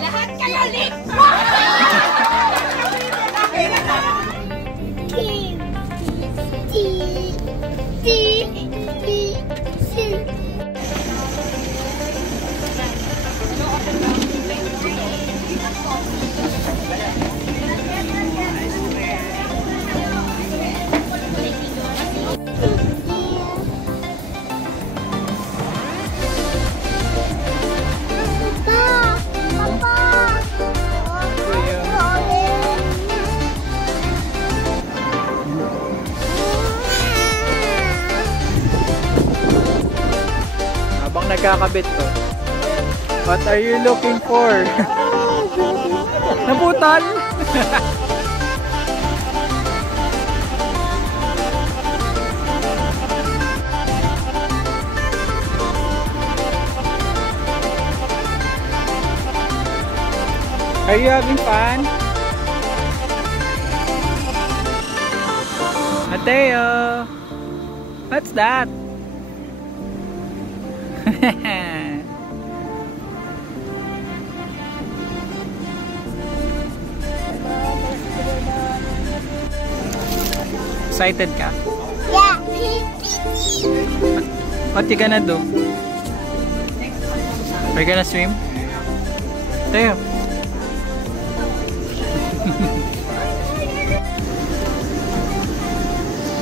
Lahat kayo lit! Nagkakabit to. What are you looking for? Naputal? Are you having fun? Mateo, what's that? Excited ka? Yeah. What you gonna do? Are you gonna swim? Tayo.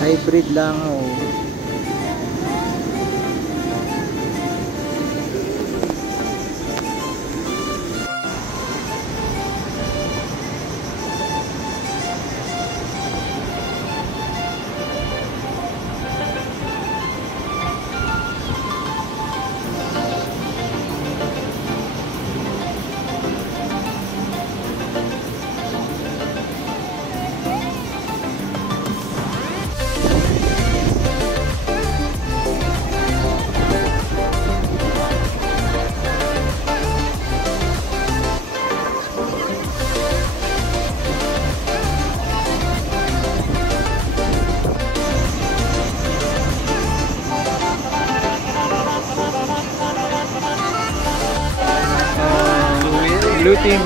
Hybrid lang oh. Blue team.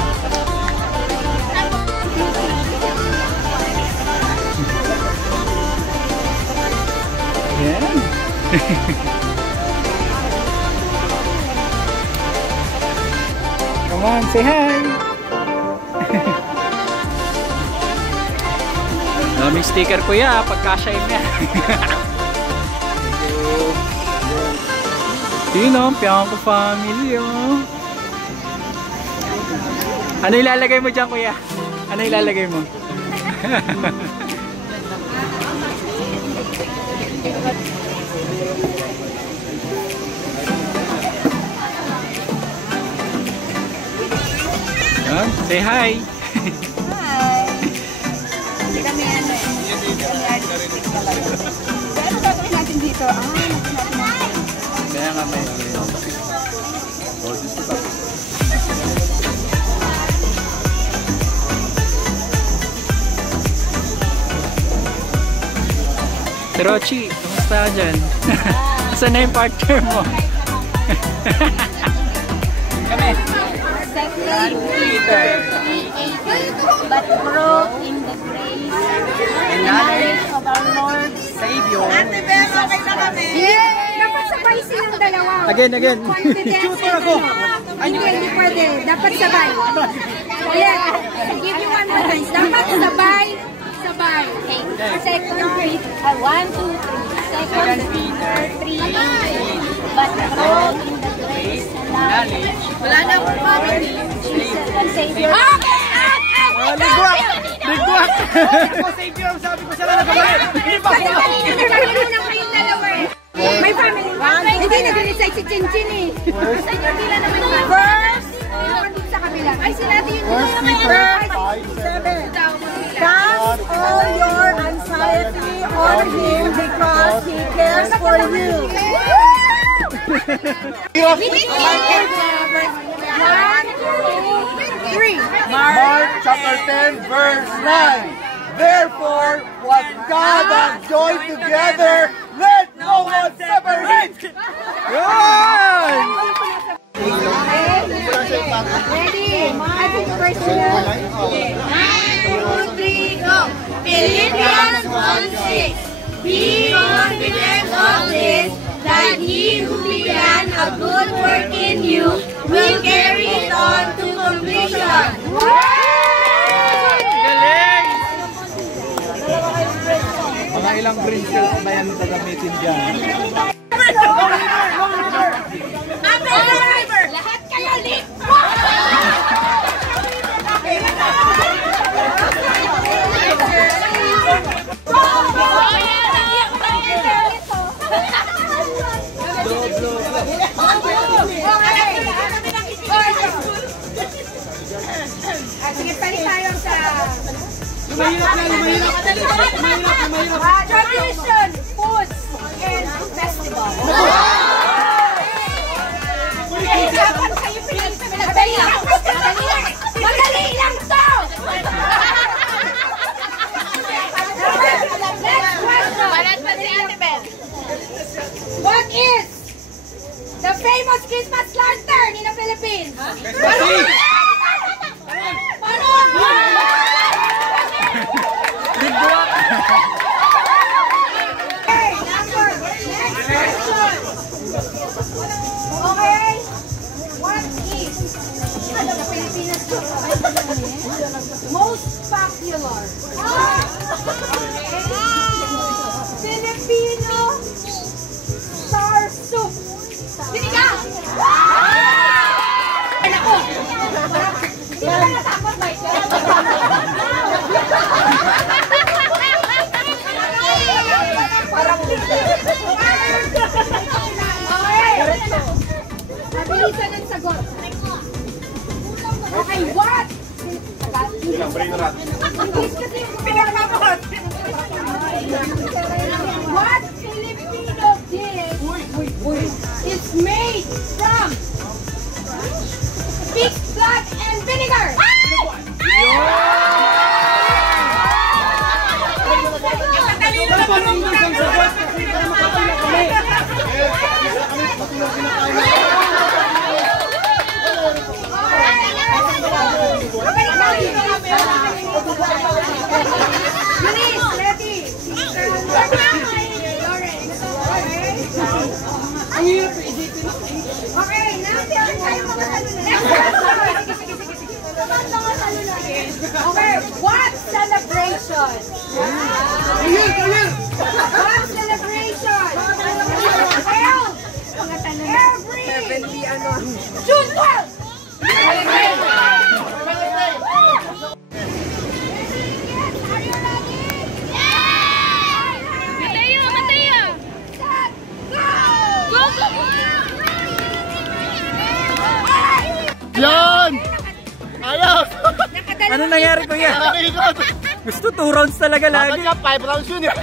Yan. Come on, say hi. Daming sticker ko ya pagka-shine niya. Yun o, Piangco family oh. Ano ilalagay mo dyan, kuya? Ano ilalagay mo? Say hi! Hi! Hindi kami ano eh. Kami artistic talaga. So ano gagawin natin dito? Kaya nga may... Rochi, kumusta ka dyan? Saan na yung partner mo? Kami! But grow in the grace and knowledge of our Lord Savior. Ate Bel, okay na kami! Dapat sabay silang dalawa. Again. Tutor ako! Hindi pwede. Dapat sabay. Yeah. Give you one more time. Dapat sabay. Okay. Second Peter 1, 2, 3. Second Peter 3. But grow in the grace and knowledge. Wala na akong family. Jesus and Savior. Ligwak! Ligwak! Savior, sabi ko siya lang nagkamali. Kasi kanina nagkamali na kayong dalawa eh. May family. Hindi nag-recite si Chinchin eh. Saan yung pila naman yung verse? Sa kabila. Ay, sila din yung verse 5:7. Cast all your anxiety on Him because He cares for you. Mark chapter 10 verse 9. Therefore, what God has joined together, let no one separate. Good! Ready? I think first one. 1, 2, 3, go. Philippians 1:6. Be confident of this, that he who began a good work in you will carry it on to completion. Galing! Mga ilang green cells ba yan gagamitin dyan? Lahat kayo lip! Sige, pali tayo sa... Lumahirap lang, lumahirap. Tradition, food, and festival. Dapat kayo pinagsabi. Madali lang to! Next question. What is the famous Christmas lantern in the Philippines? Okay, what is the Philippines most popular Filipino star soup? Sinigang! Ako! Hindi ka natakot, Michael? Parang mabilisan ang sagot. Okay, what? English kasi yung pinakapakot. What Filipino dish is made from pig's blood and vinegar? Okay, natin tayo mga okay, what celebration? What celebration? Every June 12! Yan! Ayos! Ano nangyari, kuya? Gusto 2 rounds talaga lagi. Dapat nga 5 rounds yun eh.